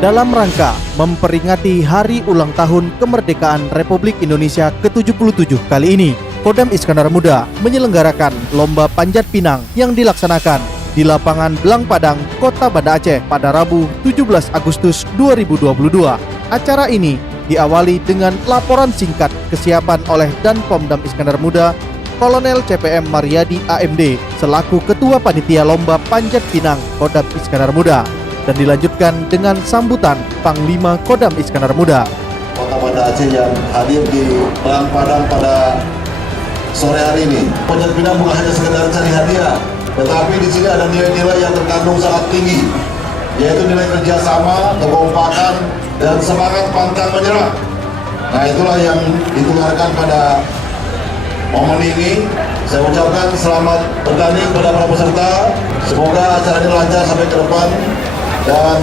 dalam rangka memperingati Hari Ulang Tahun Kemerdekaan Republik Indonesia ke-77 kali ini, Kodam Iskandar Muda menyelenggarakan Lomba Panjat Pinang yang dilaksanakan di lapangan Belang Padang, Kota Banda Aceh pada Rabu 17 Agustus 2022. Acara ini diawali dengan laporan singkat kesiapan oleh Danpomdam Iskandar Muda, Kolonel CPM Mariadi AMD selaku Ketua Panitia Lomba Panjat Pinang Kodam Iskandar Muda, dan dilanjutkan dengan sambutan Panglima Kodam Iskandar Muda. Kota Banda Aceh yang hadir di Belang Padang pada sore hari ini. Panjat Pinang bukan hanya sekedar cari hadiah, tetapi di sini ada nilai-nilai yang terkandung sangat tinggi, yaitu nilai kerjasama, kekompakan, dan semangat pantang menyerah. Nah, itulah yang ditularkan pada momen ini. Saya ucapkan selamat bertanding kepada para peserta. Semoga acara ini lancar sampai ke depan dan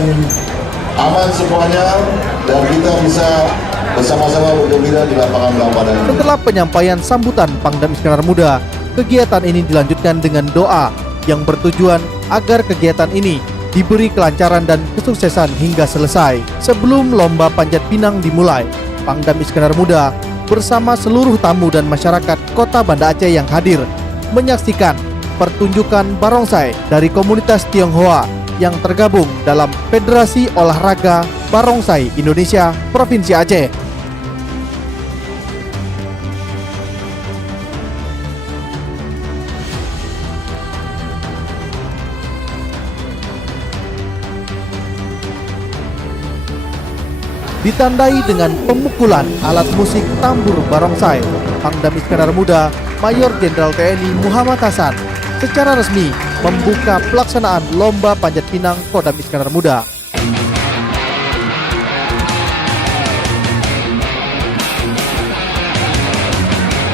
aman semuanya, dan kita bisa bersama-sama bergembira di lapangan Belang Padang. Setelah penyampaian sambutan Pangdam Iskandar Muda, kegiatan ini dilanjutkan dengan doa yang bertujuan agar kegiatan ini diberi kelancaran dan kesuksesan hingga selesai. Sebelum lomba panjat pinang dimulai, Pangdam Iskandar Muda bersama seluruh tamu dan masyarakat Kota Banda Aceh yang hadir menyaksikan pertunjukan barongsai dari komunitas Tionghoa yang tergabung dalam Federasi Olahraga Barongsai Indonesia Provinsi Aceh. Ditandai dengan pemukulan alat musik tambur barongsai, Pangdam Iskandar Muda Mayor Jenderal TNI Muhammad Hasan secara resmi membuka pelaksanaan Lomba Panjat Pinang Kodam Iskandar Muda.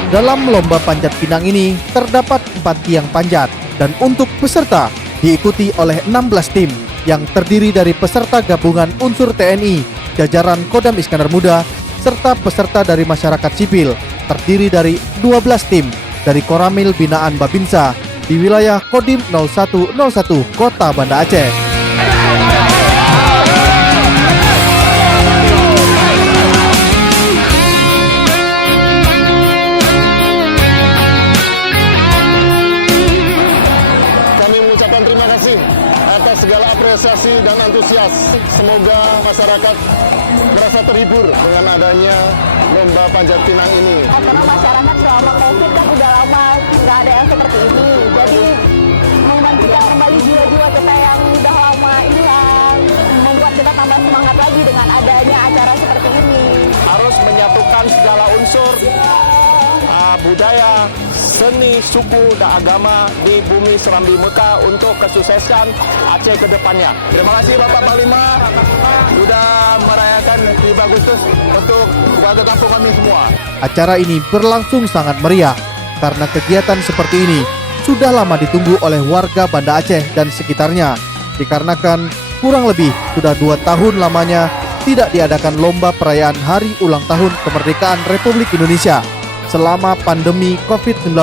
Dalam Lomba Panjat Pinang ini terdapat 4 tiang panjat, dan untuk peserta diikuti oleh 16 tim yang terdiri dari peserta gabungan unsur TNI, jajaran Kodam Iskandar Muda, serta peserta dari masyarakat sipil, terdiri dari 12 tim dari Koramil Binaan Babinsa di wilayah Kodim 0101 Kota Banda Aceh. Kami mengucapkan terima kasih atas segala apresiasi dan antusias. Semoga masyarakat merasa terhibur dengan adanya lomba panjat pinang ini. Karena masyarakat selama COVID kan udah lama nggak ada yang seperti ini. Jadi membangkitkan kembali jiwa-jiwa kita yang udah lama hilang, membuat kita tambah semangat lagi dengan adanya acara seperti ini. Harus menyatukan segala unsur budaya, seni, suku, dan agama di bumi Serambi Mekah untuk kesuksesan Aceh ke depannya. Terima kasih Bapak Panglima sudah merayakan 7 Agustus untuk warga kampung kami semua. Acara ini berlangsung sangat meriah karena kegiatan seperti ini sudah lama ditunggu oleh warga Banda Aceh dan sekitarnya, dikarenakan kurang lebih sudah 2 tahun lamanya tidak diadakan lomba perayaan Hari Ulang Tahun Kemerdekaan Republik Indonesia selama pandemi COVID-19.